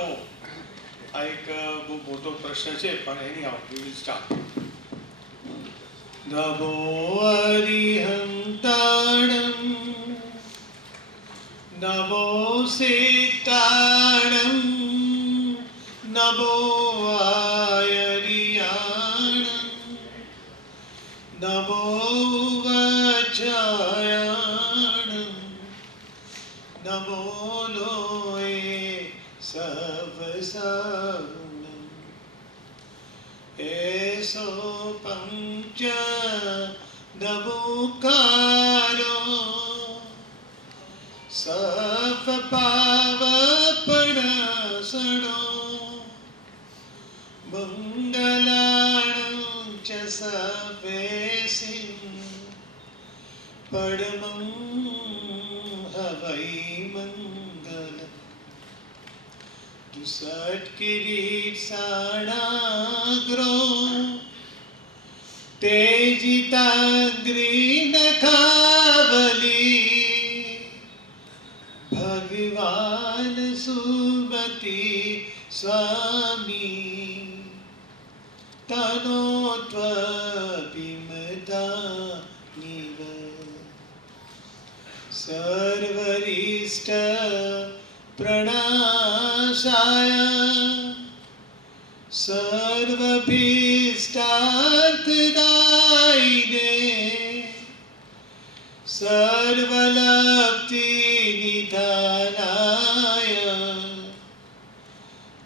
આપો. આ એક બહુ મોટો પ્રશ્ન છે, પણ એની આવો we will start. નમો અરિહંતાણં નમો સીતાણં નમો આયરિયાણં નમો વજ્રાયાણં નમો લોએ સવસાવણં એસો પંચ નમોકારો સપ પાવપણસણો મંગલાણં ચ સવેસિં પરમં હવૈ મંગલં दुसत्किरीट साणाग्रो तेजिताग्री नखावली भगवान सुमति स्वामी तनोत्वपिमता निव सर्वरिष्ट प्रणाशाय सर्वभीष्टार्थदायिने सर्वलब्धिनिधानाय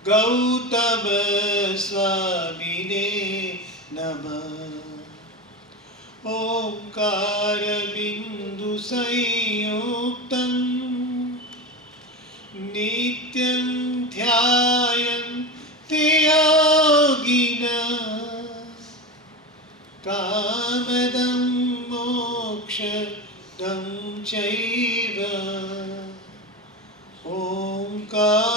गौतम स्वामिने नमः. ओंकार बिंदु संयुक्तं नित्यं ध्यायन्ति योगिनः कामदं मोक्षदं चैव ओंकाराय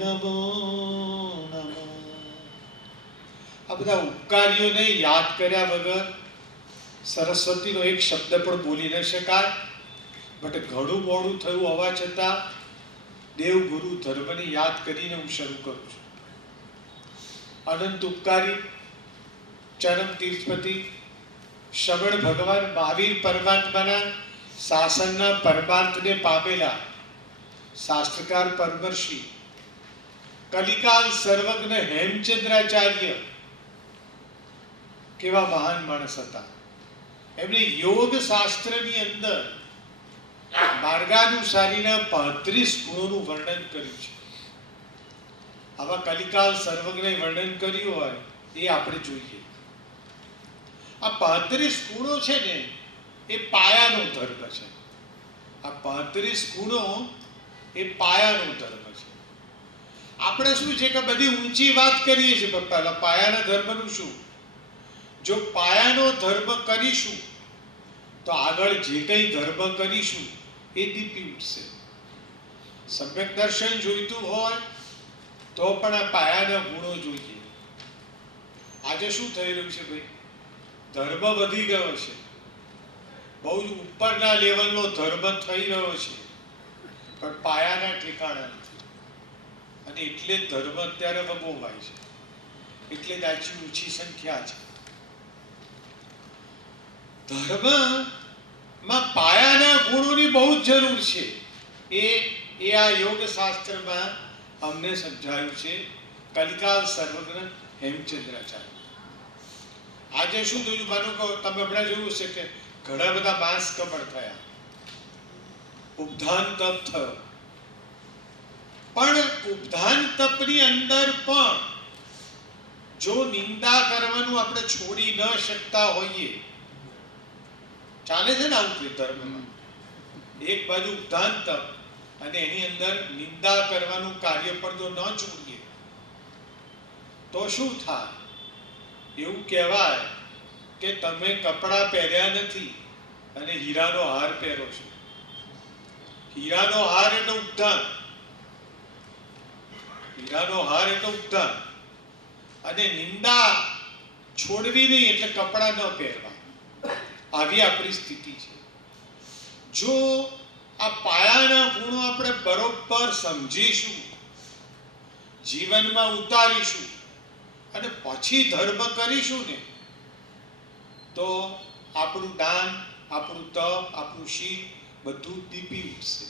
नमो नमः. આ બધા ઉપકારીઓને યાદ કર્યા વગર સરસ્વતીનો એક શબ્દ પણ બોલી ન શકાય. બટ ઘણું મોડું થયું હોવા છતાં દેવ ગુરુ ધર્મને યાદ કરીને હું શરૂ કરું છું. અનંત ઉપકારી ચરમ તીર્થપતિ શ્રવણ ભગવાન મહાવીર પરમાત્માના શાસનના પરમાર્થને પામેલા શાસ્ત્રકાર પરમર્ષિ કલિકાલ સર્વજ્ઞ હેમચંદ્રાચાર્ય કેવા મહાન માણસ હતા. એમણે યોગ શાસ્ત્રની અંદર માર્ગાનુસારીના 35 ગુણોનું વર્ણન કર્યું છે. આવા કલિકાલ સર્વજ્ઞે વર્ણન કર્યું હોય એ આપણે જોઈએ. આ 35 ગુણો છે ને એ પાયાનો ધર્મ છે. આ 35 ગુણો એ પાયાનો ધર્મ છે. આપણે શું છે કે બધી ઊંચી વાત કરીએ છીએ, પણ પહેલા પાયાના ધર્મનું શું? જો પાયાનો ધર્મ કરીશું તો આગળ જે કંઈ ધર્મ કરીશું એ દીપી ઉઠશે. સમ્યક દર્શન જોઈતું હોય તો પણ આ પાયાના ગુણો જોઈએ. આજે શું થઈ રહ્યું છે ભાઈ? ધર્મ વધી ગયો છે, બહુ જ ઉપરના લેવલનો ધર્મ થઈ રહ્યો છે, પણ પાયાના ઠેકાણા નથી. અને એટલે જ ધર્મ અત્યારે વગોવાય છે, એટલે જ આછી ઓછી સંખ્યા છે. ધર્મમાં પાયાના ગુણોની બહુ જ જરૂર છે. એ આ યોગ શાસ્ત્રમાં અમને સમજાયું છે કલિકાલ સર્વજ્ઞ હેમચંદ્રાચાર્ય. આજે શું થયું? માનો કે તમે હમણાં જોયું છે કે ઘણા બધા માસ કમળ થયા, ઉપધાન તપ થયો, પણ ઉપધાન તપની અંદર પણ જો નિંદા કરવાનું આપણે છોડી ન શકતા હોઈએ, ચાલે છે ને આવું ધર્મમાં? એક બાજુ ઉપધાન તપ અને એની અંદર નિંદા કરવાનું કાર્ય પણ જો ન છોડીએ તો શું થાય? એવું કહેવાય કે તમે કપડાં પહેર્યા નથી અને હીરાનો હાર પહેરો છો. હીરાનો હાર એટલે ઉપધાન, હીરાનો હાર એટલે ઉપધાન, અને નિંદા છોડવી નહીં એટલે કપડાં ન પહેરવા. આવી આપણી સ્થિતિ છે. જો આ પાયાના ગુણો આપણે બરોબર સમજીશું, જીવનમાં ઉતારીશું અને પછી ધર્મ કરીશું ને, તો આપણું દાન, આપણું તપ, આપણું શીલ બધું દીપી ઉઠશે.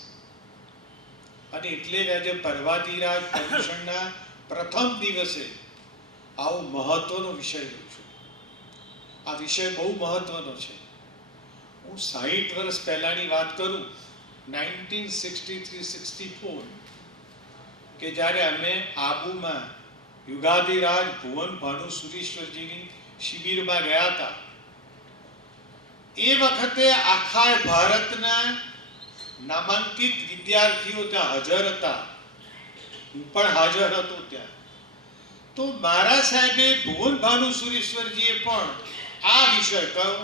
અને એટલે જ આજે પર્વાધિરાજ પર્યુષણના પ્રથમ દિવસે આવો મહત્વનો વિષય લઉં છું. આ વિષય બહુ મહત્વનો છે. હું 60 વર્ષ પહેલાની વાત કરું, 1963-64, કે જ્યારે અમે આબુમાં યુગાધિરાજ ભુવન ભાનુ સુરીશ્વરજીની શિબિરમાં ગયા હતા. એ વખતે આખા ભારતના નામાંકિત વિદ્યાર્થીઓ ત્યાં હાજર હતા. હું પણ હાજર હતો ત્યાં. તો મારા સાહેબે ભુવન ભાનુ સુરીશ્વરજીએ પણ આ વિષય કયો,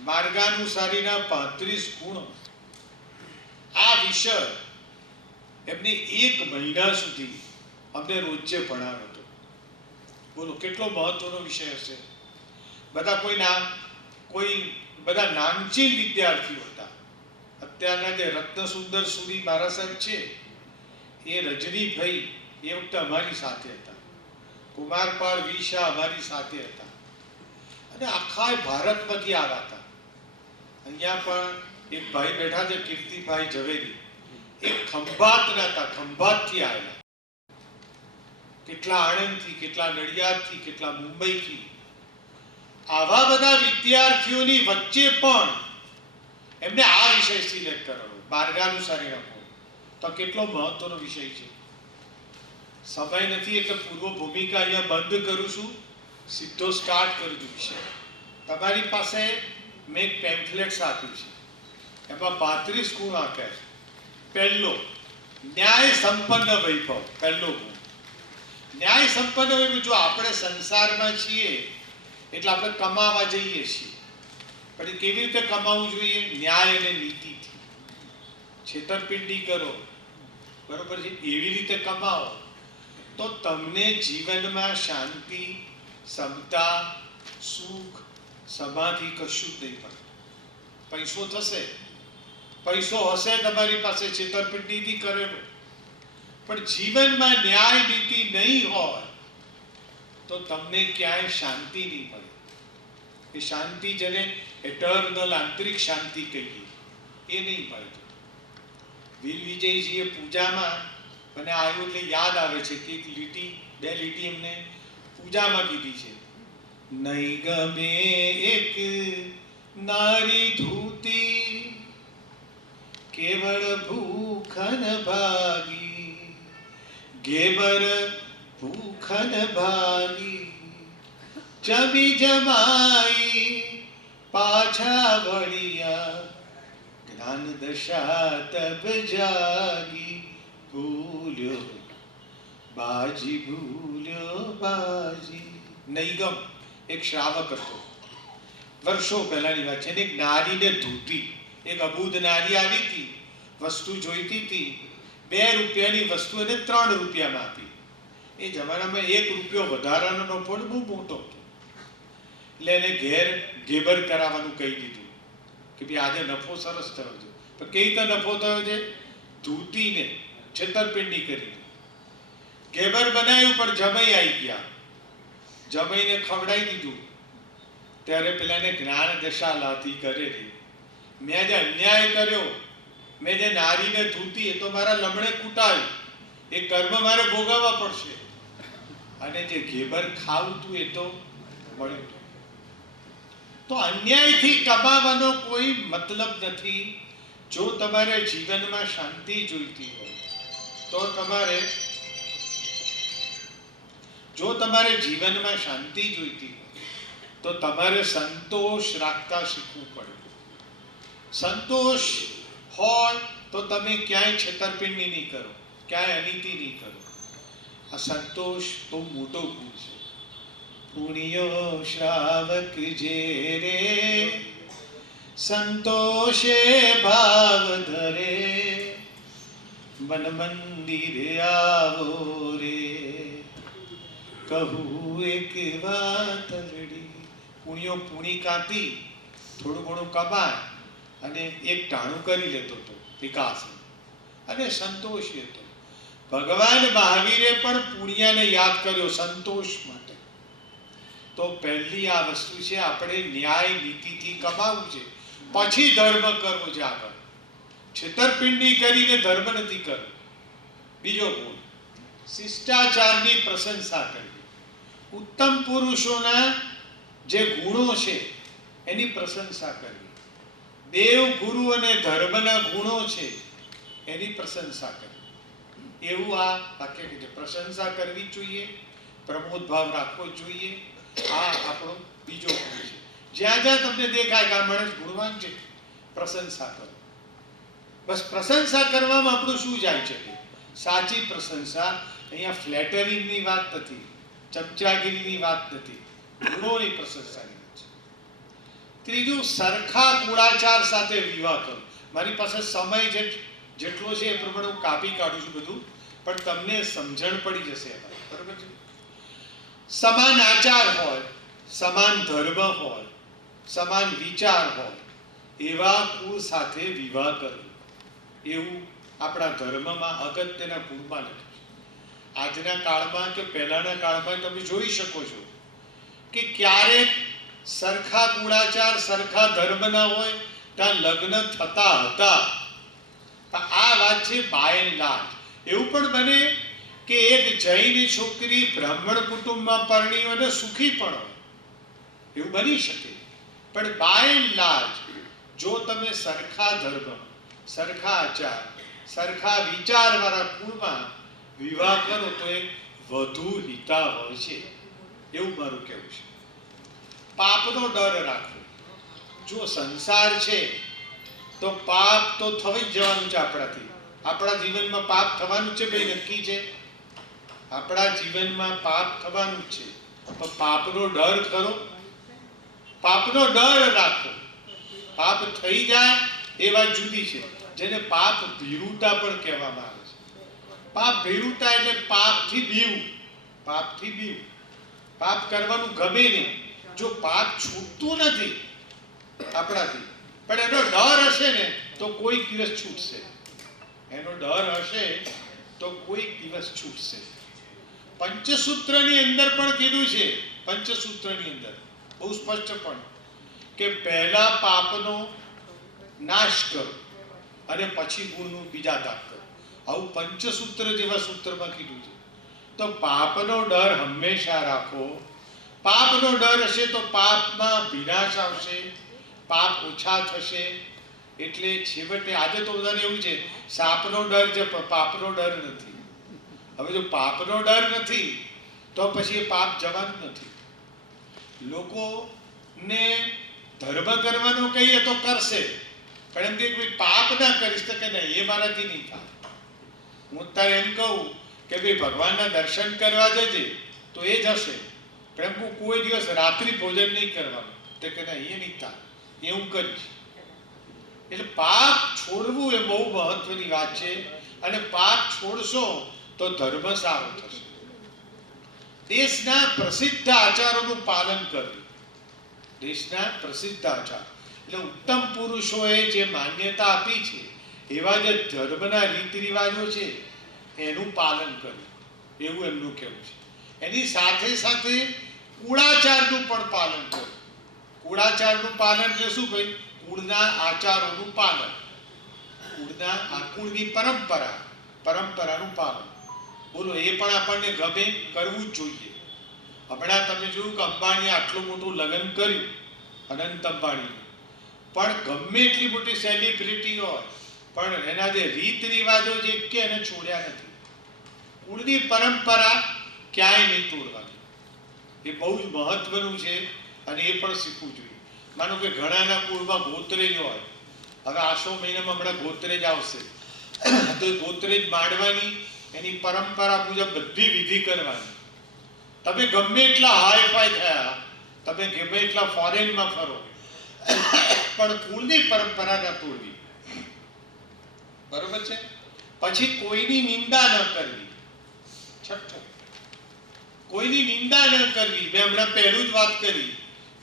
માર્ગાનુસારીના 35 ગુણો, આ વિષય એમને 1 મહિના સુધી અમને રોજે ભણાવ્યો હતો. બોલો કેટલો મહત્વનો વિષય હશે. બધા નામચીન વિદ્યાર્થીઓ હતા. અત્યારના જે રત્નસુંદર સુરી મારા સાહેબ છે, એ રજનીભાઈ એ વખતે અમારી સાથે હતા. કુમારપાળ વિશા અમારી સાથે હતા. અને આખા ભારતમાંથી આવ્યા હતા. અહીંયા પણ એક ભાઈ બેઠા છે, કીર્તિભાઈ ઝવેરી, એ ખંભાતના હતા, ખંભાતથી આવેલા. કેટલા આણંદથી, કેટલા નડિયાદથી, કેટલા મુંબઈથી. આવા બધા વિદ્યાર્થીઓની વચ્ચે પણ એમને આ વિષય સિલેક્ટ કરવાનો, માર્ગાનુસારી રાખવો, તો કેટલો મહત્વનો વિષય છે. સમય નથી એટલે પૂર્વ ભૂમિકા અહીંયા બંધ કરું છું, સીધો સ્ટાર્ટ કરું છું વિષય. તમારી પાસે મેં એક પેમ્ફલેટ્સ આપ્યું છે, એમાં 35 ગુણ આપ્યા છે. પહેલો, ન્યાય સંપન્ન વૈભવ. પહેલો ગુણ ન્યાય સંપન્ન વૈભવ. જો આપણે સંસારમાં છીએ એટલે આપણે કમાવા જઈએ છીએ, પણ કેવી રીતે કમાવું જોઈએ? ન્યાય અને નીતિથી. છેતરપિંડી કરો, બરોબર છે, એવી રીતે કમાવો તો તમને જીવનમાં શાંતિ, સમતા, સુખ, સમાધિ કશું જ નહીં પડે. પૈસો થશે, પૈસો હશે તમારી પાસે છેતરપિંડીથી કરેલો, પણ જીવનમાં ન્યાય નીતિ નહીં હોય તો તમને ક્યાંય શાંતિ નહીં મળે. એ શાંતિ જેને એટર્નલ આંતરિક શાંતિ કહીએ, એ નહીં મળે. વીર વિજયજીએ પૂજામાં, મને આવ્યું એટલે યાદ આવે છે કે એક લીટી, 2 લીટી એમને પૂજામાં કીધી છે. નહીં ગમે એક નારી ધૂતી, કેવળ ભૂખન ભાગી, ઘેબર ભૂખન ભાગી, જમી જમાઈ પાછા વળિયા, જ્ઞાન દશા તબ જાગી, ભૂલ્યો બાજી, ભૂલ્યો બાજી. નૈગમ એક શ્રાવક હતો, વર્ષો પહેલાની વાત છે. એક નારીને ધૂતી, એક અબૂધ નારી આવી હતી, વસ્તુ જોઈતી હતી, 2 રૂપિયાની વસ્તુ એને 3 રૂપિયામાં આપી. એ જમાનામાં 1 રૂપિયો વધારાનો નફો બહુ મોટો હતો. એટલે એને ઘેબર કરાવવાનું કહી દીધું કે ભાઈ આજે નફો સરસ થયો છે. તો કેવી રીતે નફો થયો છે? ધૂતીને છેતરપિંડી કરી. ઘેબર બનાવ્યું, પણ જમાઈ આવી ગયા, જમાઈને ખવડાવી દીધું. ત્યારે પેલાને જ્ઞાન દશા લાતી કરેલી, મેં જે અન્યાય કર્યો, મેં જે નારીને ધૂતી, એ તો મારા લમણે કૂટાયું, એ કર્મ મારે ભોગવવા પડશે. અને જે ઘેબર ખાવું તું એ તો મળ્યું. તો અન્યાયથી કમાવાનો કોઈ મતલબ નથી. જો તમારે જીવનમાં શાંતિ જોઈતી હોય તો તમારે જીવનમાં શાંતિ જોઈતી હોય તો તમારે સંતોષ રાખતા શીખવું પડે. સંતોષ હોય તો તમે ક્યાંય છેતરપિંડી નહીં કરો, ક્યાંય અનીતિ નહીં કરો. આ સંતોષ બહુ મોટો ગુણ છે. પુણ્યો શ્રાવક જે રે, સંતોષે ભાવ ધરે, મન મંદિરે આવો રે, કહું એક વાત લડી. પુણ્યો પુણી કાતી થોડું ઘણું કમાય અને એક ટાણું કરી લેતો હતો. વિકાસ અને સંતોષ હતો. ભગવાન મહાવીરે પણ પુણ્યને યાદ કર્યો સંતોષ માટે. તો પહેલી આ વસ્તુ છે, આપણે ન્યાય નીતિથી કમાવું છે, પછી ધર્મ કરવો છે. આગળ છેતરપિંડી કરીને ધર્મ નથી કરવો. બીજો ગુણ શિષ્ટાચારની પ્રશંસા કરવી. ઉત્તમ પુરુષોના જે ગુણો છે એની પ્રશંસા કરવી. દેવ ગુરુ અને ધર્મના ગુણો છે એની પ્રશંસા કરવી. એવું આ વાક્ય કહે છે. પ્રશંસા કરવી જોઈએ, પ્રમોદ ભાવ રાખવો જોઈએ. આ આપણો બીજો ગુણ છે. જ્યાં જ્યાં તમને દેખાય કે આ માણસ ગુણવાન છે, પ્રશંસા કરો. બસ પ્રશંસા કરવામાં આપણું શું જાય છે? સાચી પ્રશંસા. અહીંયા ફ્લેટરિંગની વાત નથી, ચમચાગીરીની વાત નથી, ગુણોની પ્રશંસાની વાત છે. ત્રીજું, સરખા કુળાચાર સાથે વિવાહ કરો. મારી પાસે સમય જેટલો છે એ પ્રમાણે હું કાપી કાઢું છું બધું, પણ તમને સમજણ પડી જશે. બરોબર છે? સમાન આચાર હોય, સમાન ધર્મ હોય, સમાન વિચાર હોય એવા કુળ સાથે વિવાહ કરો. એવું આપણા ધર્મમાં અગત્યના કુળમાં લખ્યું છે. આજના કાળમાં કે પહેલાના કાળમાં તમે જોઈ શકો છો કે ક્યારેક સરખા કુળાચાર સરખા ધર્મના હોય ત્યાં લગ્ન થતા હતા. આ વાત છે બાય એન્ડ લાર્જ. એવું પણ બને કે એક જૈન છોકરી બ્રાહ્મણ કુટુંબમાં પરણી અને સુખી પણ હોય, એવું બની શકે. પણ બાય એન્ડ લાર્જ જો તમે સરખા ધર્મ, સરખા આચાર, સરખા વિચારવાળા કુળમાં વિવાહ કરો તો એ વધુ હિતાવહ છે, એવું મારું કહેવું છે. પાપનો ડર રાખવો. જો સંસાર છે તો પાપ તો થઈ જ જવાનું છે. આપણા જીવનમાં પાપ થવાનું છે, ભાઈ નક્કી છે. આપણા જીવનમાં પાપ થવાનું છે, તો પાપનો ડર કરો, પાપનો ડર રાખો. પાપ થઈ જાય એ વાત જુદી છે, જેને પાપ ભીરુતા પણ કહેવામાં આવે છે. પાપ ભીરુતા એટલે પાપથી બીવું. પાપથી બીવું. પાપ કરવાનું ગમે નહીં. જો પાપ છૂટતું નથી આપણાથી, પણ એનો ડર હશે ને તો કોઈક દિવસ છૂટશે. એનો ડર હશે તો કોઈક દિવસ છૂટશે. પંચસૂત્રની અંદર પણ કીધું છે, પંચસૂત્રની અંદર બહુ સ્પષ્ટપણે કે પહેલા પાપનો નાશ કરો અને પછી ગુણનું બીજા દાગ કરો. આવું પંચસૂત્ર જેવા સૂત્રમાં કીધું છે. તો પાપનો ડર હંમેશા રાખો. પાપનો ડર હશે તો પાપમાં વિનાશ આવશે, પાપ ઓછા થશે. એટલે છેવટે આજે તો બધાને એવું છે સાપનો ડર છે પણ પાપનો ડર નથી. હવે જો પાપનો ડર નથી તો પછી એ પાપ જવાનું નથી. લોકોને ધર્મ કરવાનું કહીએ તો કરશે, પણ એમ કે કોઈ પાપ ના કરી શકે નહીં, એ મારાથી નહીં થાય. હું તારે એમ કહું કે ભાઈ ભગવાનના દર્શન કરવા જજે તો એ જશે, પણ એમ હું કોઈ દિવસ રાત્રિ ભોજન નહીં કરવાનું તો કે ના, એ નહીં થાય, એ હું કરીશ. એટલે પાપ છોડવું એ બહુ મહત્વની વાત છે. અને પાપ છોડશો તો ધર્મ સારો થશે. દેશના પ્રસિદ્ધ આચારોનું પાલન કરવું. દેશના પ્રસિદ્ધ આચાર એટલે ઉત્તમ પુરુષોએ જે માન્યતા આપી છે એવા જે ધર્મના રીત રિવાજો છે એનું પાલન કરવું, એવું એમનું કહેવું છે. એની સાથે સાથે કુળાચારનું પણ પાલન કરવું. કુળાચારનું પાલન એટલે શું ભાઈ? કુળના આચારોનું પાલન, કુળની પરંપરાનું પાલન. બોલો, એ પણ આપણને ગમે, કરવું જ જોઈએ. હમણાં તમે જોયું કે અંબાણીએ આટલું મોટું લગ્ન કર્યું, અનંત અંબાણી, પણ ગમે એટલી મોટી સેલિબ્રિટી હોય પણ એના જે રીત રિવાજો જે કે એને છોડ્યા નથી. કુળની પરંપરા ક્યાંય નહીં તોડવાની. એ બહુ જ મહત્વનું છે અને એ પણ શીખવું જોઈએ. માનો કે ઘણાના કુળમાં ગોત્રેજ હોય. હવે આસો મહિનામાં હમણાં ગોત્રેજ આવશે તો એ ગોત્રેજ માંડવાની, એની પરંપરા મુજબ બધી વિધિ કરવાની. તમે ગમે એટલા હાઈફાઈ થયા, તમે ગમે એટલા ફોરેનમાં ફરો, પણ કુળની પરંપરા ન તોડવી. બરોબર છે? પછી કોઈની નિંદા ન કરવી. છઠ્ઠો, કોઈની નિંદા ન કરવી. મેં હમણાં પહેલું જ વાત કરી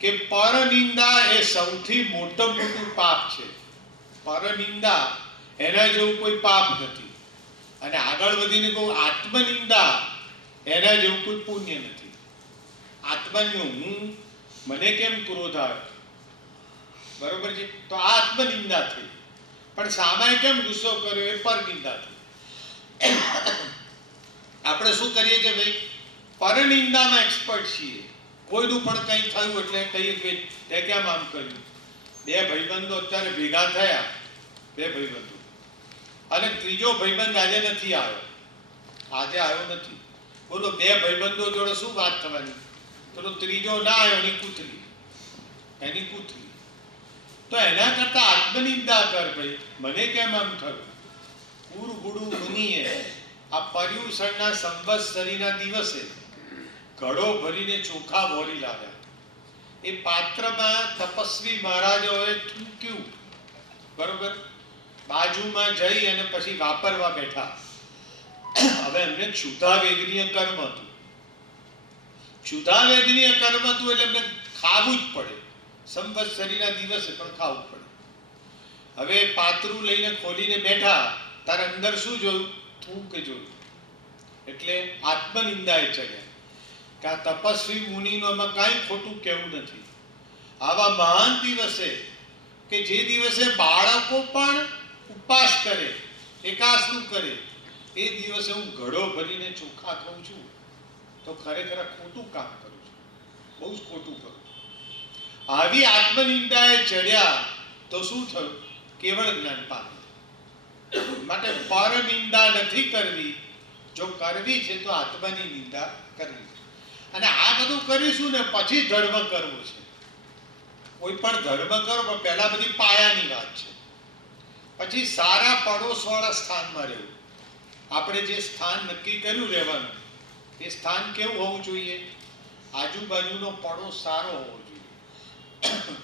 કે પરનિંદા એ સૌથી મોટું પાપ છે. પરનિંદા એના જેવું કોઈ પાપ નથી. અને આગળ વધીને કહું આત્મનિંદા એના જેવું કોઈ પુણ્ય નથી. આત્માનું હું મને કેમ ક્રોધ આવે, બરોબર છે, તો આ આત્મનિંદા થઈ. પણ સામાએ કેમ ગુસ્સો કર્યો એ પરનિંદા થઈ. આપણે શું કરીએ છીએ ભાઈ, પરનિંદામાં એક્સપર્ટ છીએ. કોઈનું પણ કંઈ થયું એટલે કહીએ કે તે કેમ આમ કર્યું. બે ભાઈબંધો અત્યારે ભેગા થયા, બે ભાઈબંધો, અને ત્રીજો ભાઈબંધ આજે નથી આવ્યો, આજે આવ્યો નથી. બોલો બે ભાઈબંધો જોડે શું વાત થવાની? તો ત્રીજો ના આવ્યો એની કૂતરી, એની કૂતરી. તો એના કરતા આત્મનિંદા કર ભાઈ, મને કેમ આમ થયું. ગુરુ મુનિએ આ પર્યુષણના સંવત્સરીના દિવસે ઘડો ભરીને ચોખા ભરી લાવ્યા. એ પાત્રમાં તપસ્વી મહારાજોએ થૂક્યું, બરોબર, બાજુમાં જઈ અને પછી વાપરવા બેઠા. હવે એમને ક્ષુધાવેદનીય કર્મ હતું. ક્ષુધાવેદનીય કર્મ હતું એટલે એમને ખાવું જ પડે. સંવત્સરીના દિવસે પણ ખાવું પડે. હવે પાત્રું લઈને ખોલીને બેઠા, તારે અંદર શું જોયું? થૂક જોયું. એટલે આત્મનિંદાએ ચડ્યા કે આ તપસ્વી મુનિનો એમાં કાંઈ ખોટું કહેવું નથી. આવા મહાન દિવસે કે જે દિવસે બાળકો પણ ઉપવાસ કરે, એકાસનું કરે, એ દિવસે હું ઘડો ભરીને ચોખા ખાઉં છું, તો ખરેખર ખોટું કામ કરું છું, બહુ જ ખોટું કરું છું. આવી આત્મનિંદાએ ચડ્યા તો શું થયું? કેવળ જ્ઞાન પામ્યા. માટે પરનિંદા નથી કરવી, જો કરવી છે તો આત્માની નિંદા કરવી. અને આ બધું કરીશું ને પછી ધર્મ કરવો છે. કોઈ પણ ધર્મ કરો પણ પહેલા બધી પાયાની વાત છે. પછી સારા પડોશવાળા સ્થાનમાં રહેવું. આપણે જે સ્થાન નક્કી કર્યું રહેવાનું, એ સ્થાન કેવું હોવું જોઈએ? આજુબાજુનો પડોશ સારો હોવો જોઈએ.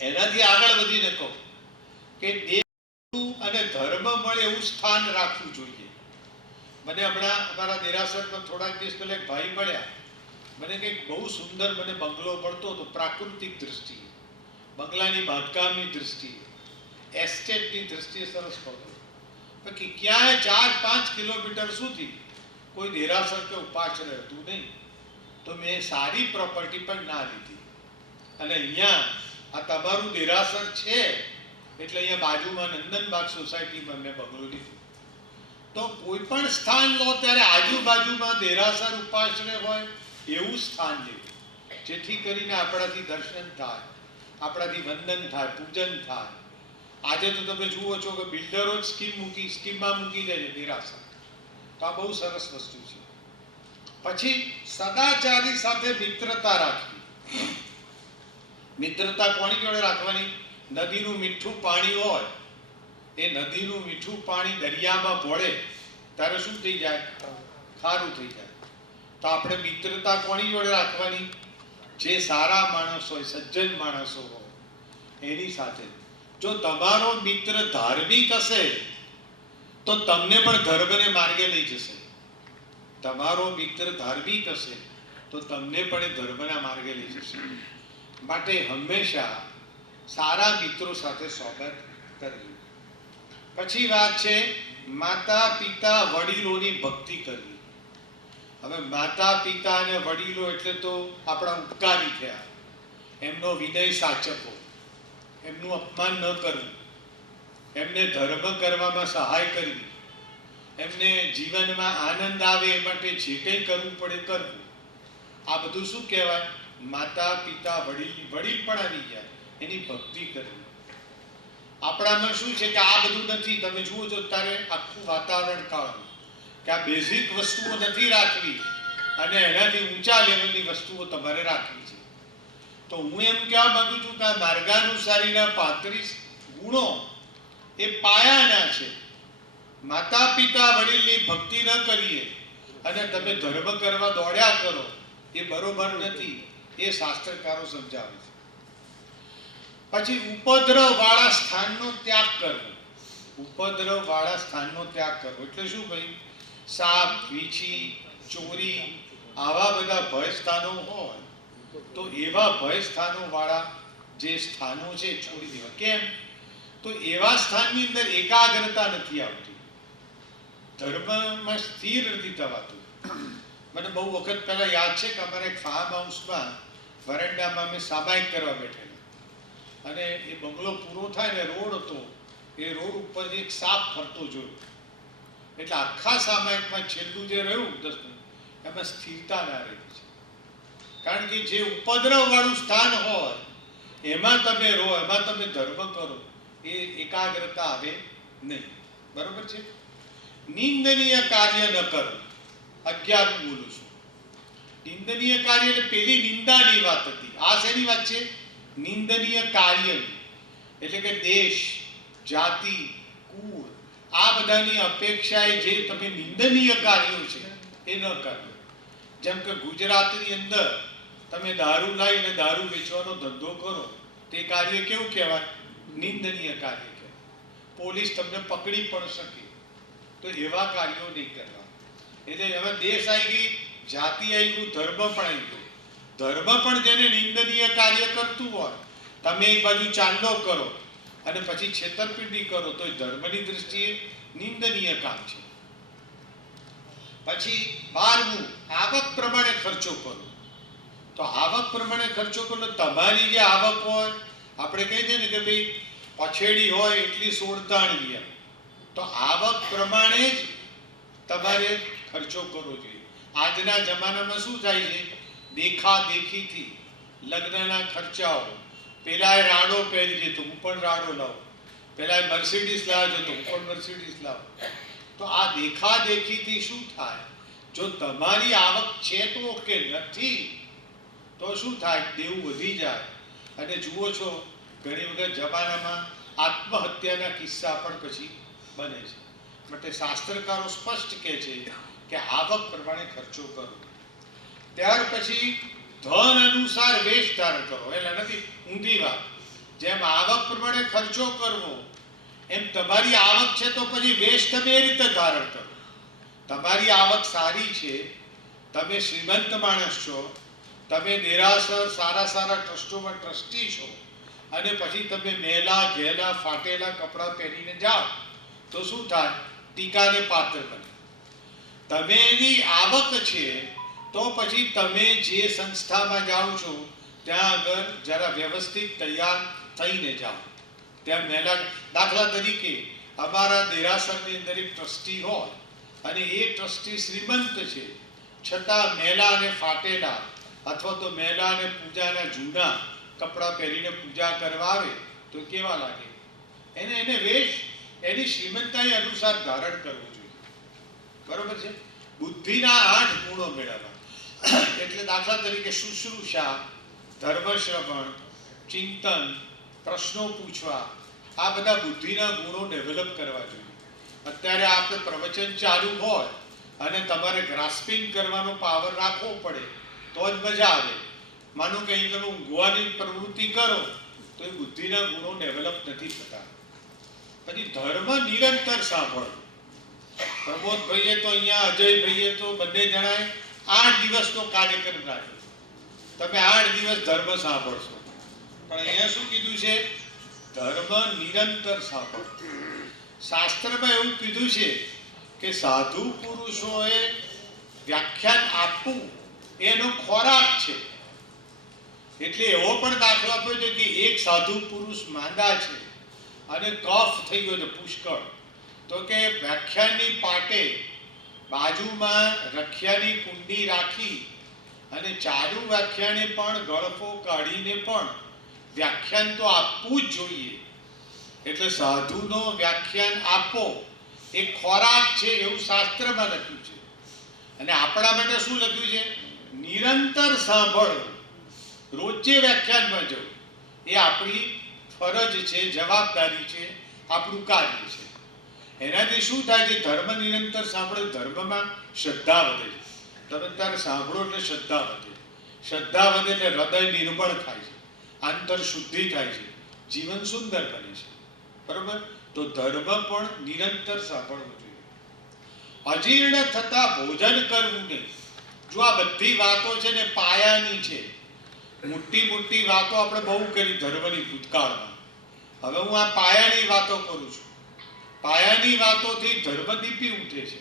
એનાથી આગળ વધીને કહું કે દેવ અને ધર્મ મળે એવું સ્થાન રાખવું જોઈએ. મને હમણાં અમારા દેરાસરમાં થોડાક દિવસ પહેલા એક ભાઈ મળ્યા. મને કંઈક બહુ સુંદર મને બંગલો મળતો હતો, પ્રાકૃતિક દ્રષ્ટિએ, બંગલાની બાંધકામની દ્રષ્ટિએ, એસ્ટેટની દ્રષ્ટિએ સરસ મળતો. બાકી ક્યાંય 4-5 કિલોમીટર સુધી કોઈ દેરાસર કે ઉપાશ્રય હતું નહીં. તો મેં સારી પ્રોપર્ટી પણ ના લીધી. અને અહીંયા આ તમારું દેરાસર છે એટલે અહીંયા બાજુમાં નંદનબાગ સોસાયટીમાં મેં બંગલો લીધો. તો કોઈ પણ સ્થાન લો ત્યારે આજુબાજુમાં દેરાસર ઉપાશ્રય હોય એવું સ્થાન લેવું, જેથી કરીને આપણાથી દર્શન થાય, આપણાથી વંદન થાય, પૂજન થાય. આજે તો તમે જુઓ છો કે બિલ્ડરો જ સ્કીમમાં મૂકી દે છે દેરાસર. તો આ બહુ સરસ વસ્તુ છે. પછી સદાચારી સાથે મિત્રતા રાખવી. મિત્રતા કોની જોડે રાખવાની? નદીનું મીઠું પાણી હોય, એ નદીનું મીઠું પાણી દરિયામાં ભળે ત્યારે શું થઈ જાય? ખારું થઈ જાય. તો આપણે મિત્રતા કોની જોડે રાખવાની? જે સારા માણસ હોય, સજ્જન માણસો હોય એની સાથે. જો તમારો મિત્ર ધાર્મિક હશે તો તમને પણ ધર્મને માર્ગે લઈ જશે. તમારો મિત્ર ધાર્મિક હશે તો તમને પણ એ ધર્મના માર્ગે લઈ જશે. માટે હંમેશા સારા મિત્રો સાથે સોબત કરવી. પછી વાત છે માતા પિતા વડીલોની ભક્તિ કરવી. હવે માતા પિતા અને વડીલો એટલે તો આપણા ઉપકારી થયા. એમનો વિનય સાચવવો, એમનું અપમાન ન કરવું, એમને ધર્મ કરવામાં સહાય કરવી, એમને જીવનમાં આનંદ આવે એ માટે જે કંઈ કરવું પડે કરવું. આ બધું શું કહેવાય? માતા પિતા વડીલ પણ આવી ગયા, એની ભક્તિ કરવી. આપણામાં શું છે કે આ બધું નથી. તમે જુઓ છો ત્યારે આખું વાતાવરણ કાળું, કે આ બેઝિક વસ્તુઓ નથી રાખવી અને એનાથી ઊંચા લેવલની વસ્તુઓ તમારે રાખવી છે. તો હું એમ કહેવા માંગુ છું કે આ માર્ગાનુસારીના 35 ગુણો એ પાયાના છે. માતા પિતા વડીલની ભક્તિ ન કરીએ અને તમે ધર્મ કરવા દોડ્યા કરો એ બરોબર નથી. એ શાસ્ત્રકારો સમજાવે છે. પછી ઉપદ્રવ વાળા સ્થાનનો ત્યાગ કરવો. ઉપદ્રવ વાળા સ્થાનનો ત્યાગ કરવો એટલે શું ભાઈ? સાપ, વીંછી, ચોરી, આવા બધા ભય સ્થાનો હોય તો એવા ભય સ્થાનો વાળા જે સ્થાનો છે છોડી દેવા. કેમ? તો એવા સ્થાનની અંદર એકાગ્રતા નથી આવતી, ધર્મમાં સ્થિર નથી થવાતું. મને બહુ વખત પહેલા યાદ છે કે અમારા એક ફાર્મ હાઉસમાં વરંડામાં અમે સામાયિક કરવા બેઠેલા અને એ બંગલો પૂરો થાય ને રોડ હતો, એ રોડ ઉપર એક સાપ ફરતો જોયો. એટલે આખા સામાયિકમાં છેલ્લું જે રહ્યું 10 મિનિટ એમાં સ્થિરતા ના રહી છે. કારણ કે જે ઉપદ્રવ વાળું સ્થાન હોય એમાં તમે રહો, એમાં તમે ધર્મ કરો, એ એકાગ્રતા આવે નહીં. બરોબર છે. નિંદનીય કાર્ય ન કરો. 11 બોલું છું. નિંદનીય કાર્ય એટલે પેલી નિંદાની વાત હતી, આ શેની વાત છે? નિંદનીય કાર્યની. એટલે કે દેશ, જાતિ, કુળ આ બધાની અપેક્ષાએ જે તમે નિંદનીય કાર્યો છે એ ન કરો. જેમ કે ગુજરાતની અંદર તમે દારૂ લાવીને દારૂ વેચવાનો ધંધો કરો, તે કાર્ય કેવું કહેવાય? નિંદનીય કાર્ય કહેવાય. પોલીસ તમને પકડી પણ શકે, તો એવા કાર્યો નહીં કરવા. એટલે હવે દેશ આવી ગઈ, જાતિ આવી ગયું, ધર્મ પણ આવી ગયું. ધર્મ પણ જેને નિંદનીય કાર્ય કરતું હોય, તમે એક બાજુ ચાંદલો કરો અને પછી છેતરપિંડી કરો તો એ ધર્મની દૃષ્ટિએ નિંદનીય કામ છે. પછી 12મું, આવક પ્રમાણે ખર્ચો કરો. તો આવક પ્રમાણે ખર્ચો કરો. તમારી જે આવક હોય, આપણે કહી દઈએ ને કે ભાઈ પછેડી હોય એટલી સોળતાણી, તો આવક પ્રમાણે જ તમારે ખર્ચો કરવો જોઈએ. આજના જમાનામાં શું થાય છે? દેખા દેખીથી લગ્નના ખર્ચાઓ, પેલા રાડો પહેરી છે તો હું પણ રાડો લાવું, પેલા મર્સિડીઝ લાવે છે તો હું પણ મર્સિડીઝ લાવું. તો આ દેખા દેખીથી શું થાય? જો તમારી આવક છે તો ઓકે, નથી તો શું થાય? દેવું વધી જાય. અને જુઓ છો ઘણી વખત જમાનામાં આત્મહત્યાના કિસ્સા પણ પછી બને છે. માટે શાસ્ત્રકારો સ્પષ્ટ કહે છે કે આવક પ્રમાણે ખર્ચો કરો. ત્યાર પછી ધન અનુસાર વેશ ધારણ કરો. એટલે નથી ઊંધી વાત. જેમ આવક પ્રમાણે ખર્ચો કરવો એમ તમારી આવક છે તો પછી વેશ તમે એ રીતે ધારણ કરો. તમારી આવક સારી છે, તમે શ્રીમંત માણસ છો, તમે દેરાસર સારા સારા ટ્રસ્ટોમાં ટ્રસ્ટી છો, અને પછી તમે મેલા ઘેલા ફાટેલા કપડાં પહેરીને જાઓ તો શું થાય? ટીકાને પાત્ર બને. તમે એની આવક છે તો પછી તમે જે સંસ્થામાં જાઓ છો ત્યાં આગળ જરા વ્યવસ્થિત તૈયાર થઈને જાઓ. ત્યાં મેલા, દાખલા તરીકે અમારા દેરાસરની અંદર એક ટ્રસ્ટી હોય અને એ ટ્રસ્ટી શ્રીમંત છે, છતાં મેલા અને ફાટેલા અથવા તો મેલા અને પૂજાના જૂના કપડાં પહેરીને પૂજા કરવા આવે તો કેવા લાગે? એને વેશ એની શ્રીમંતાઈ અનુસાર ધારણ કરવું જોઈએ. બરોબર છે. બુદ્ધિના 8 ગુણો મેળવવા. એટલે દાખલા તરીકે શુશ્રૂષા, ધર્મ શ્રવણ, ચિંતન, પ્રશ્નો પૂછવા, આ બધા બુદ્ધિના ગુણો ડેવલપ કરવા જોઈએ. અત્યારે આપણે પ્રવચન ચાલુ હોય અને તમારે ગ્રાસ્પિંગ કરવાનો પાવર રાખવો પડે તો જ મજા આવે. માનો કે અહીં તમે ઊંઘવાની પ્રવૃત્તિ કરો તો એ બુદ્ધિના ગુણો ડેવલપ નથી થતા. પછી ધર્મ નિરંતર સાંભળો. પ્રમોદભાઈએ તો અહીંયા, અજયભાઈએ તો બંને જણાએ 8 દિવસનો કાર્યક્રમ રાખ્યો. તમે 8 દિવસ ધર્મ સાંભળશો. પણ અહીંયા શું કીધું છે? ધર્મ નિરંતર સાંભળો. શાસ્ત્રમાં એવું કીધું છે કે સાધુ પુરુષોએ વ્યાખ્યાન આપવું એનો ખોરાક છે. એટલે એવો પણ દાખલો આપ્યો છે કે એક સાધુ પુરુષ માંદા છે અને કફ થઈ ગયો છે પુષ્કળ, તો કે વ્યાખ્યાનની પાટે બાજુમાં રખિયાની કુંડી રાખી અને ચાલુ વ્યાખ્યાને પણ ગળફો કાઢીને પણ વ્યાખ્યાન તો આપવું જ જોઈએ. એટલે સાધુનો વ્યાખ્યાન આપો એ ખોરાક છે એવું શાસ્ત્રમાં લખ્યું છે. અને આપણા માટે શું લખ્યું છે? નિરંતર સાંભળવું, રોજે વ્યાખ્યાનમાં જવું એ આપણી ફરજ છે, જવાબદારી છે, આપણું કાર્ય છે. એનાથી શું થાય છે? ધર્મ નિરંતર સાંભળો, ધર્મમાં શ્રદ્ધા વધે છે. તમે ત્યારે સાંભળો એટલે શ્રદ્ધા વધે. શ્રદ્ધા વધે એટલે હૃદય નિર્મળ થાય છે, આંતર શુદ્ધિ થાય છે, જીવન સુંદર બને છે. બરોબર? તો ધર્મ પણ નિરંતર સાંભળવું જોઈએ. અજીર્ણ થતા ભોજન કરવું નહીં. જો આ બધી વાતો છે ને પાયાની છે. મોટી મોટી વાતો આપણે બહુ કરી ધર્મની ભૂતકાળમાં, હવે હું આ પાયાની વાતો કરું છું. પાયાની વાતોથી ધર્મદીપી ઉઠે છે.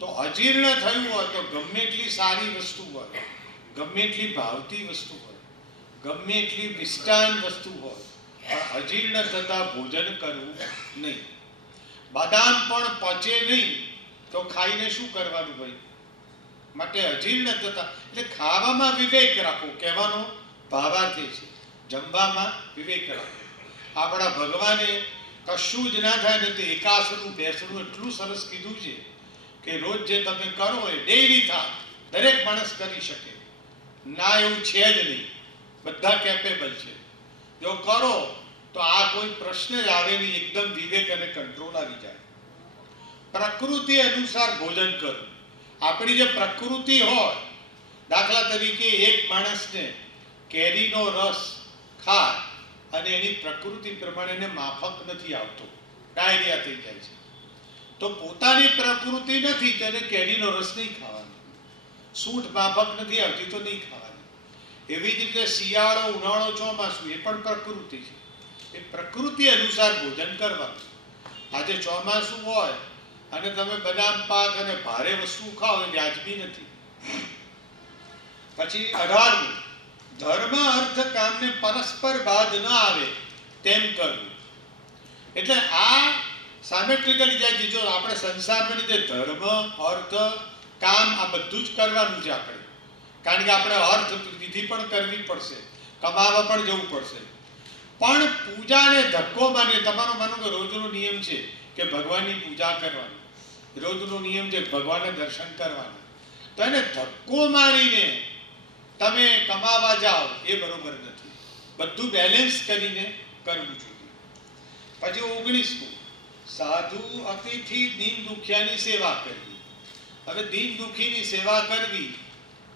તો અજીર્ણ થયું હોય તો ગમે એટલી સારી વસ્તુ હોય, ગમે એટલી ભાવતી વસ્તુ હોય, ગમે એટલી મિષ્ટાન વસ્તુ હોય, પણ અજીર્ણ થતા ભોજન કરવું નહીં. બદામ પણ પચે નહીં તો ખાઈને શું કરવાનું ભાઈ? માટે અજીર્ણ થતા એટલે ખાવામાં વિવેક રાખો, કહેવાનો ભાવાર્થ છે. જમવામાં વિવેક રાખો. આપણા ભગવાને કશું જ ના થાય ને તે એકાસનું બેસણું એટલું સરસ કીધું છે કે રોજ જે તમે કરો એ ડેઈલી થાય, દરેક માણસ કરી શકે. ના એવું છે જ નહીં, બધા કેપેબલ છે. જો કરો તો આ કોઈ પ્રશ્ન જ આવે નહીં, એકદમ વિવેક અને કંટ્રોલ આવી જાય. પ્રકૃતિ અનુસાર ભોજન કરવું. આપણી જે પ્રકૃતિ હોય, દાખલા તરીકે એક માણસને કેરીનો રસ ખાય અને એની પ્રકૃતિ પ્રમાણે એને માફક નથી આવતો, ડાયરિયા થઈ જાય છે, તો પોતાની પ્રકૃતિ નથી તેને કેરીનો રસ નહીં ખાવાનો. સૂંઠ માફક નથી આવતી તો નહીં ખાવાની. એવી જ રીતે શિયાળો, ઉનાળો, ચોમાસું એ પણ પ્રકૃતિ છે. એ પ્રકૃતિ અનુસાર ભોજન કરવાનું. આજે ચોમાસું હોય અને તમે બદામ પાક અને ભારે વસ્તુ ખાઓ એ વ્યાજબી નથી. પછી 18મું, ધર્મ અર્થ કામને પરસ્પર બાદ ન આવે તેમ કરવું. એટલે આ સામેટ્રિકલી જાય છે. જો આપણે સંસારમાં જે ધર્મ, અર્થ, કામ આ બધું જ કરવાનું છે આપણે, કારણ કે આપણે અર્થ વિધિ પણ કરવી પડશે, કમાવા પણ જવું પડશે. પણ પૂજાને ધક્કો મારીને, તમારો માનો કે રોજનો નિયમ છે કે ભગવાનની પૂજા કરવાની, રોજનો નિયમ છે ભગવાનના દર્શન કરવાના, તો એને ધક્કો મારીને તમે કમાવા જાઓ એ બરોબર નથી. બધું બેલેન્સ કરીને કરવું જોઈએ. પછી 19મું, સાધુ અતિથિ દીન દુખિયાની સેવા કરવી. હવે દીન દુખીની સેવા કરવી,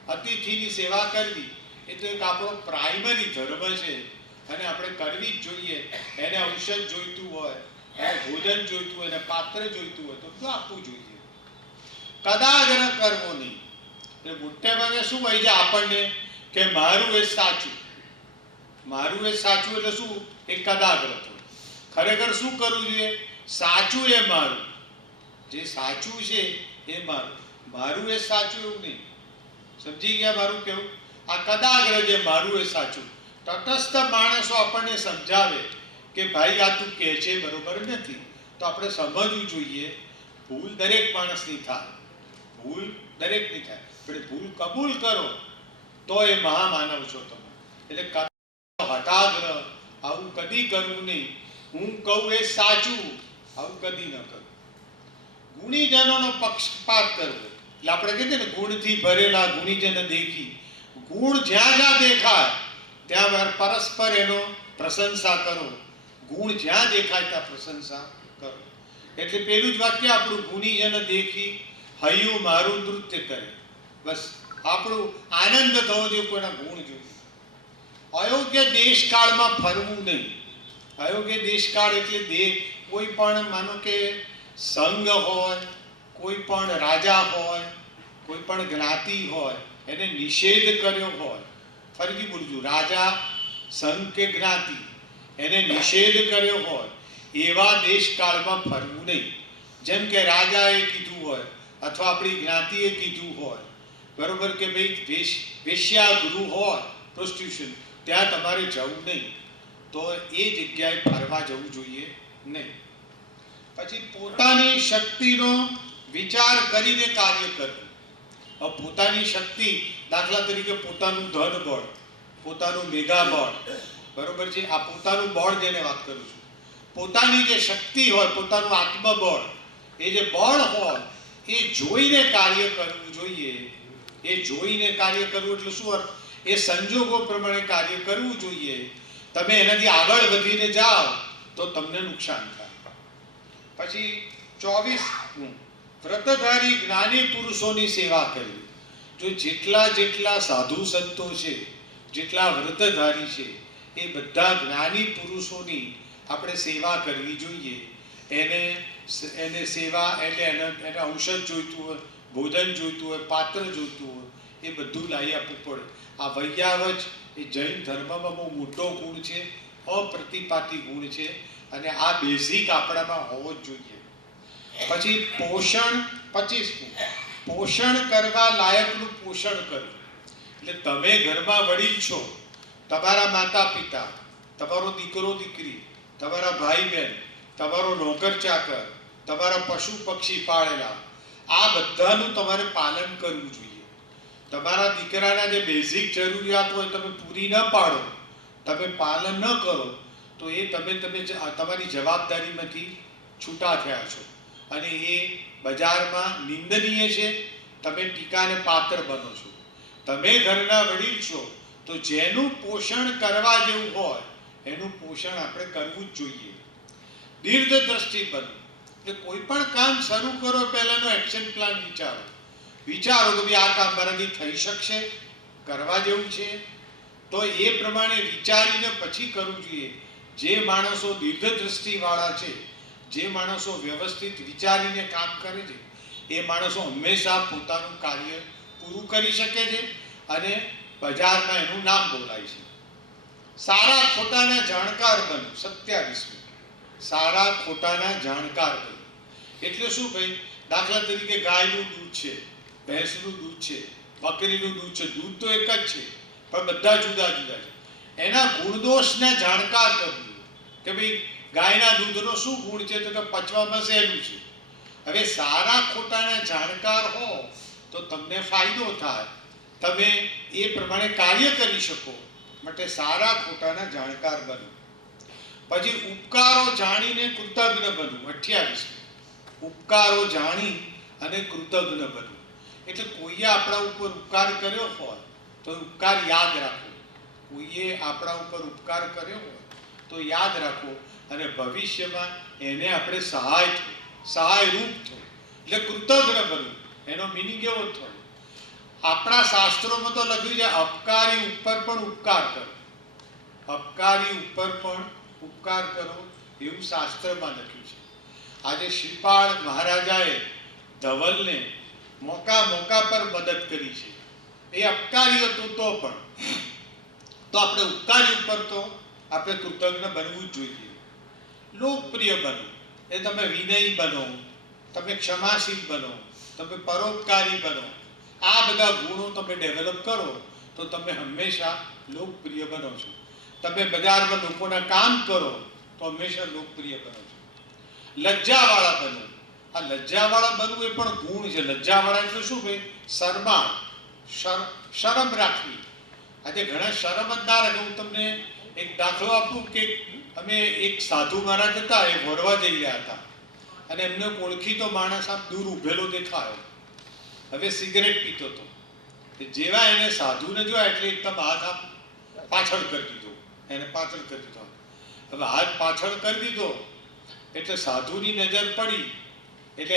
અતિથિની સેવા કરવી એ તો એક આપણો પ્રાઇમરી ધર્મ છે અને આપણે કરવી જ જોઈએ. એને ઔષધ જોઈતું હોય, એને ભોજન જોઈતું હોય, એને પાત્ર જોઈતું હોય તો બધું આપવું જોઈએ. કદાગ્રહ કરવો નહીં. એટલે મોટે ભાગે શું હોય છે આપણને કે મારું એ સાચું, મારું એ સાચું એટલે શું? એ કદાગ્રહ થયું. ખરેખર શું કરવું જોઈએ? સાચું એ મારું, જે સાચું છે એ મારું, મારું એ સાચું એવું નહીં. સમજી ગયા મારું કેવું? આ કદાગ્રહ જે મારું એ સાચું. તટસ્થ માણસો આપણને સમજાવે કે ભાઈ આ તું કહે છે બરોબર નથી, તો આપણે સમજવું જોઈએ. ભૂલ દરેક માણસની થાય, ભૂલ દરેકની થાય, પણ ભૂલ કબૂલ કરો તો એ મહામાનવ છો તમે. એટલે હઠાગ્રહ આવું કદી કરવું નહીં. હું કહું એ સાચું, આવું કદી ન કરવું. ગુણીજનોનો પક્ષપાત કરવો. એટલે આપણે કહીએ ને ગુણથી ભરેલા ગુણીજન દેખી. ગુણ જ્યાં જ્યાં દેખાય ત્યાં પરસ્પર એનો પ્રશંસા કરો. ગુણ જ્યાં દેખાય ત્યાં પ્રશંસા કરો. એટલે પેલું જ વાક્ય આપણું, ગુણીજન દેખી હૈયું મારું નૃત્ય કરે. બસ આપણું આનંદ થવો જોઈએ, કોઈના ગુણ જોઈએ. અયોગ્ય દેશકાળમાં ફરવું નહીં. અયોગ્ય દેશકાળ એટલે કોઈ પણ માનો કે સંઘ હોય, કોઈ પણ રાજા હોય, કોઈ પણ જ્ઞાતિ હોય, એને નિષેધ કર્યો હોય. ફરીથી બોલજો, રાજા, સંઘ કે જ્ઞાતિ એને નિષેધ કર્યો હોય એવા દેશકાળમાં ફરવું નહીં. જેમ કે રાજાએ કીધું હોય અથવા આપણી જ્ઞાતિએ કીધું હોય, બરોબર, કે ભાઈ વેશ્યાગૃહ હોય, પ્રોસ્ટિટ્યુશન, ત્યાં તમારે જવું નહીં, તો એ જગ્યાએ ફરવા જવું જોઈએ નહીં. પછી પોતાની શક્તિનો વિચાર કરીને કાર્ય કરવું. હવે પોતાની શક્તિ, દાખલા તરીકે પોતાનું ધન બળ, પોતાનું મેગા બળ, બરોબર છે, આ પોતાનું બળ જેને વાત કરું છું, પોતાની જે શક્તિ હોય, પોતાનું આત્મબળ, એ જે બળ હોય એ જોઈને કાર્ય કરવું જોઈએ. એ જોઈને કાર્ય કરવું એટલે શું અર્થ? એ સંજોગો પ્રમાણે કાર્ય કરવું જોઈએ. તમે એનાથી આગળ વધીને જાઓ તો તમને નુકસાન થાય. પછી 24મું, વ્રતધારી જ્ઞાની પુરુષોની સેવા કરવી. જો જેટલા સાધુ સંતો છે, જેટલા વ્રતધારી છે, એ બધા જ્ઞાની પુરુષોની આપણે સેવા કરવી જોઈએ. એને સેવા એટલે એને ઔષધ જોઈતું હોય, ભોજન જોઈતું હોય, પાત્ર જોઈતું હોય, એ બધું લાવી આપવું પડે. આ વૈયાવજ એ જૈન ધર્મમાં બહુ મોટો ગુણ છે. અપ્રતિપાતી ગુણ છે અને આ બેઝિક આપણામાં હોવો જ જોઈએ. પછી પોષણ 25 પોષણ કરવા લાયકનું પોષણ કરવું. એટલે તમે ઘરમાં વડીલ છો, તમારા માતા પિતા, તમારો દીકરો દીકરી, તમારા ભાઈ બહેન, તમારો નોકર ચાકર, તમારા પશુ પક્ષી પાળેલા, આ બધાનું તમારે પાલન કરવું જોઈએ. તમારા દીકરાના જે બેઝિક જરૂરિયાત હોય તમે પૂરી ન પાડો, તમે પાલન ન કરો, તો એ તમે તમારી જવાબદારીમાંથી છૂટા થયા છો અને એ બજારમાં નિંદનીય છે. તમે ટીકાને પાત્ર બનો છો. તમે ઘરના વડીલ છો તો જેનું પોષણ કરવા જેવું હોય એનું પોષણ આપણે કરવું જ જોઈએ. દીર્ઘદ્રષ્ટિ બનો. એટલે કોઈ પણ કામ શરૂ કરો પહેલાનો એક્શન પ્લાન વિચારો કે ભાઈ આ કામ મારાથી થઈ શકશે, કરવા જેવું છે, તો એ પ્રમાણે વિચારીને પછી કરવું જોઈએ. જે માણસો દીર્ઘદ્રષ્ટિ વાળા છે, જે માણસો વ્યવસ્થિત વિચારીને કામ કરે છે, એ માણસો હંમેશા પોતાનું કાર્ય પૂરું કરી શકે છે અને બજારમાં એનું નામ બોલાય છે. સારા ખોટાના જાણકાર બનો. 27 સારા ખોટાના જાણકાર બનો. એટલે શું ભાઈ, દાખલા તરીકે ગાયનું દૂધ છે, ભેંસનું દૂધ છે, બકરીનું દૂધ છે, દૂધ તો એક જ છે પણ બધા જુદા જુદા છે. એના ગુણદોષના જાણકાર કરવું કે ભાઈ ગાયના દૂધનો શું ગુણ છે, તો કે પચવામાં સહેલું છે. હવે સારા ખોટાના જાણકાર હો તો તમને ફાયદો થાય, તમે એ પ્રમાણે કાર્ય કરી શકો. માટે સારા ખોટાના જાણકાર બનો. પછી ઉપકારો જાણીને કૃતજ્ઞ બનવું. 28 ઉપકારો જાણી અને કૃતજ્ઞ બનવું. એટલે કોઈએ આપણા ઉપર ઉપકાર કર્યો હોય તો ઉપકાર યાદ રાખો. કોઈએ આપણા ઉપર ઉપકાર કર્યો હોય તો યાદ રાખો અને ભવિષ્યમાં એને આપણે સહાયરૂપ થવું. એટલે કૃતજ્ઞ બનવું. એનો મિનિંગ એવો થયો. આપણા શાસ્ત્રોમાં તો લખ્યું છે અપકારી ઉપર પણ ઉપકાર કરો. અપકારી ઉપર પણ ઉપકાર કરો એવું શાસ્ત્રમાં લખ્યું છે. આજે શ્રીપાળ મહારાજાએ ધવલને મોકા પર મદદ કરી છે. એ અપકારી હતું તો પણ તો આપણે ઉપકારી ઉપર તો આપણે કૃતજ્ઞ બનવું જ જોઈએ. લોકપ્રિય બનો. એ તમે વિનયી બનો, તમે ક્ષમાશીલ બનો, તમે પરોપકારી બનો. આ બધા ગુણો તમે ડેવલપ કરો તો તમે હંમેશા લોકપ્રિય બનો છો. તમે બજારમાં લોકોના કામ કરો તો હંમેશા લોકપ્રિય બનો છો. લજ્જાવાળા બનો. આ લજ્જાવાળા બનવું એ પણ ગુણ છે. લજ્જાવાળા એટલે શું ભાઈ? શરમાળ, શરમ રાખવી. આજે ઘણા શરમ જ ના રાખે. હું તમને એક દાખલો આપું કે અમે એક સાધુ મહારાજ હતા, એ ભરવા જઈ રહ્યા હતા અને એમને ઓળખીતો માણસ આમ દૂર ઉભેલો દેખાયો. હવે સિગરેટ પીતો હતો. જેવા એને સાધુને જોયા એટલે એકદમ હાથ આમ પાછળ કરી દીધો. એને પાછળ કરી દીધો. હવે હાથ પાછળ કરી દીધો એટલે સાધુની નજર પડી એટલે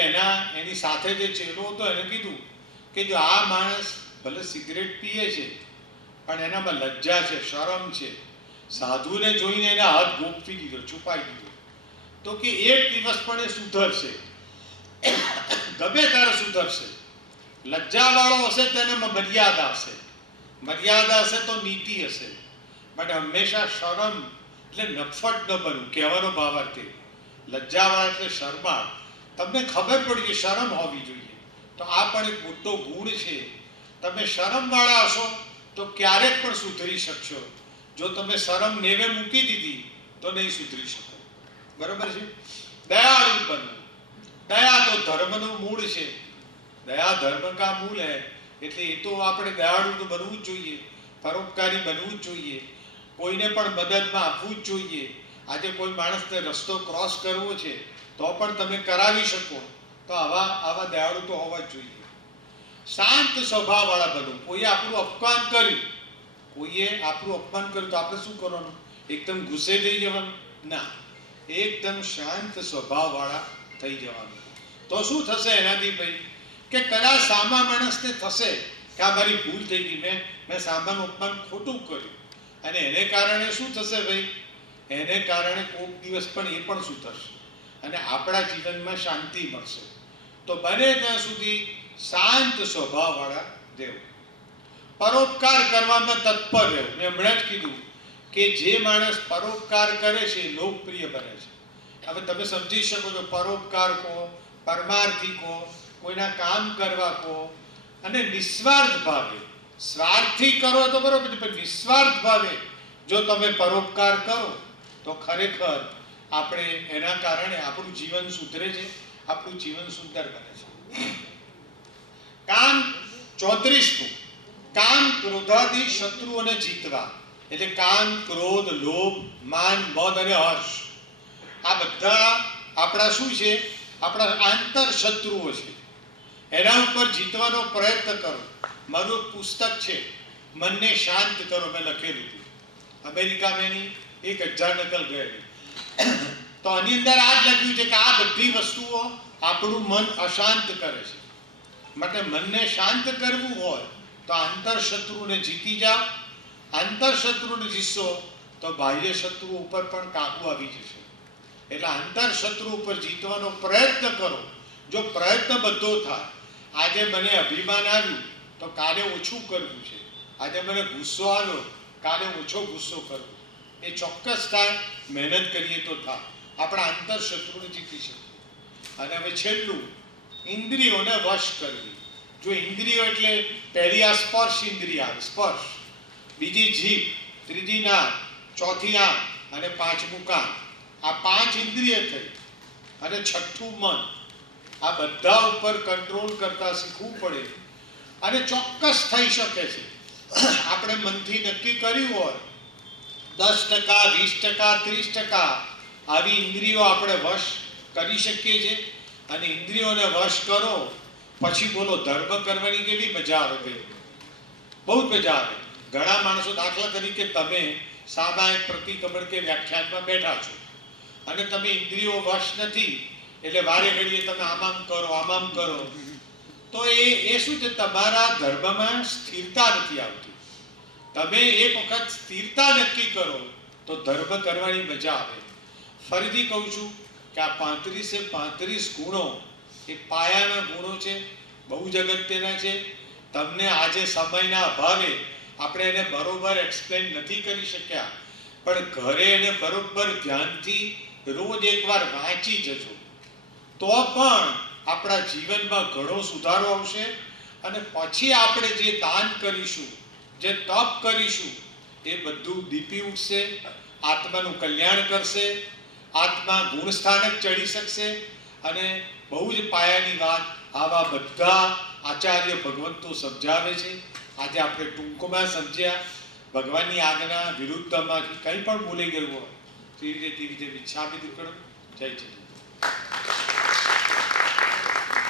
એની સાથે જે ચેલો હતો એને કીધું કે જો આ માણસ ભલે સિગરેટ પીએ છે પણ એનામાં લજ્જા છે, શરમ છે, સાધુને જોઈને એના હાથ ગોપવી દીધો, છુપાઈ દીધો, તો કે એક દિવસ પણ એ સુધરશે, ગમે ત્યારે સુધરશે. લજ્જાવાળો હશે તેનામાં મર્યાદા હશે, મર્યાદા હશે તો નીતિ હશે. માટે હંમેશા શરમ એટલે નફટ ન બનવું. કહેવાનો ભાવાર્થ લજ્જાવાળા એટલે શરમાળ. તમને ખબર પડી કે શરમ હોવી જોઈએ તો આ પણ એક મોટો ગુણ છે. તમે શરમવાળા હશો તો ક્યારેક પણ સુધરી શકશો. જો તમે શરમ નેવે મૂકી દીધી તો નહીં સુધરી શકો. બરોબર છે? દયાળુ બનવું. દયા તો ધર્મનું મૂળ છે. દયા ધર્મ કા મૂળ હૈ. એટલે એ તો આપણે દયાળુ તો બનવું જ જોઈએ, પરોપકારી બનવું જ જોઈએ, કોઈને પણ મદદમાં આપવું જ જોઈએ. આજે કોઈ માણસને રસ્તો ક્રોસ કરવો છે તો પણ તમે કરાવી શકો. તો આવા દયાળુ તો હોવા જ જોઈએ. શાંત સ્વભાવવાળા બનવું. કોઈએ આપણું અપમાન કર્યું તો આપણે શું કરવાનું? એકદમ ગુસ્સે થઈ જવાનું? ના, એકદમ શાંત સ્વભાવવાળા થઈ જવાનું. તો શું થશે એનાથી ભાઈ? કે કદાચ સામા માણસને થશે કે આ મારી ભૂલ થઈ ગઈ, મેં સામાનું અપમાન ખોટું કર્યું, અને એને કારણે શું થશે ભાઈ? એને કારણે કોઈક દિવસ પણ એ પણ સુધરશે અને આપણા જીવનમાં શાંતિ મળશે. તો બને ત્યાં સુધી શાંત સ્વભાવવાળા રહેવું. પરોપકાર કરવામાં તત્પર રહેવું. મેં હમણાં જ કીધું કે જે માણસ પરોપકાર કરે છે એ લોકપ્રિય બને છે. હવે તમે સમજી શકો છો, પરોપકાર કહો, પરમાર્થી કહો, કોઈના કામ કરવા કહો, અને નિસ્વાર્થ ભાવે, સ્વાર્થથી કરો તો બરોબર છે, પણ નિસ્વાર્થ ભાવે જો તમે પરોપકાર કરો તો ખરેખર આપણે એના કારણે આપણું જીવન સુધરે છે, આપણું જીવન સુંદર બને છે. કામ 34મું, કામ ક્રોધાદી શત્રુઓને જીતવા. એટલે કામ, ક્રોધ, લોભ, માન, મદ અને હર્ષ, આ બધા આપણા શું છે? આપણા આંતર શત્રુઓ છે. એના ઉપર જીતવાનો પ્રયત્ન કરો. મારું એક પુસ્તક છે, મનને શાંત કરો, મેં લખેલું હતું. અમેરિકામાં એની 1000 નકલ ગયેલી. તો આની અંદર આ જ લખ્યું છે કે આ બધી વસ્તુઓ આપણું મન અશાંત કરે છે. માટે મનને શાંત કરવું હોય તો આંતર શત્રુને જીતી જાઓ. આંતર શત્રુને જીતશો તો બાહ્ય શત્રુ ઉપર પણ કાબુ આવી જશે. એટલે આંતર શત્રુ ઉપર જીતવાનો પ્રયત્ન કરો. જો પ્રયત્ન બધો થાય, આજે મને અભિમાન આવ્યું તો કાલે ઓછું કરવું છે, આજે મને ગુસ્સો આવ્યો કાલે ઓછો ગુસ્સો કરવો, એ ચોક્કસ થાય. મહેનત કરીએ તો થાય. આપણા આંતર શત્રુને જીતી શકીએ. અને હવે છેલ્લું, ઇન્દ્રિયોને વશ કરવી. જો ઇન્દ્રિયો એટલે પહેલી આ સ્પર્શ ઇન્દ્રિય આવે, સ્પર્શ, બીજી જીભ, ત્રીજી નાક, ચોથી આંખ અને પાંચમું કાન. આ 5 ઇન્દ્રિય થઈ. અને છઠ્ઠું મન. આ બધા ઉપર કંટ્રોલ કરતા શીખવું પડે. અને ચોક્કસ થઈ શકે છે. આપણે મનથી નક્કી કર્યું હોય 10%, 20%, 30% આવી ઇન્દ્રિયો આપણે વશ કરી શકીએ છીએ. અને ઇન્દ્રિયોને વશ કરો પછી બોલો, ધર્મ કરવાની કેવી મજા આવે? બહુ જ મજા આવે. ઘણા માણસો, દાખલા તરીકે તમે સામાયિક પ્રતિક્રમણ કે વ્યાખ્યાનમાં બેઠા છો અને તમે ઇન્દ્રિયો વશ નથી, એટલે વારે ઘડીએ તમે આમામ કરો, આમામ કરો, તો એ શું છે? તમારા ધર્મમાં સ્થિરતા નથી આવતી. તમે એક વખત સ્થિરતા નક્કી કરો તો ધર્મ કરવાની મજા આવે. ફરીથી કહું છું કે આ 35 ગુણો એ પાયાના ગુણો છે, બહુ જ અગત્યના છે. તમને આજે સમયના અભાવે આપણે એને બરોબર એક્સપ્લેન નથી કરી શક્યા, પણ ઘરે એને બરોબર ધ્યાનથી રોજ એકવાર વાંચી જજો તો પણ આપણા જીવનમાં ઘણો સુધારો આવશે. અને પછી આપણે જે દાન કરીશું, જે તપ કરીશું, એ બધું દીપી ઉઠશે, આત્માનું કલ્યાણ કરશે, આત્મા ગુણ સ્થાનક ચડી શકશે. અને બહુ જ પાયાની વાત આવા બધા આચાર્ય ભગવંતો સમજાવે છે. આજે આપણે ટૂંકમાં સમજ્યા. ભગવાનની આજ્ઞા વિરુદ્ધમાંથી કંઈ પણ બોલી ગયું હોય તે રીતે વિચ્છામી દુક્કડમ. જય જય.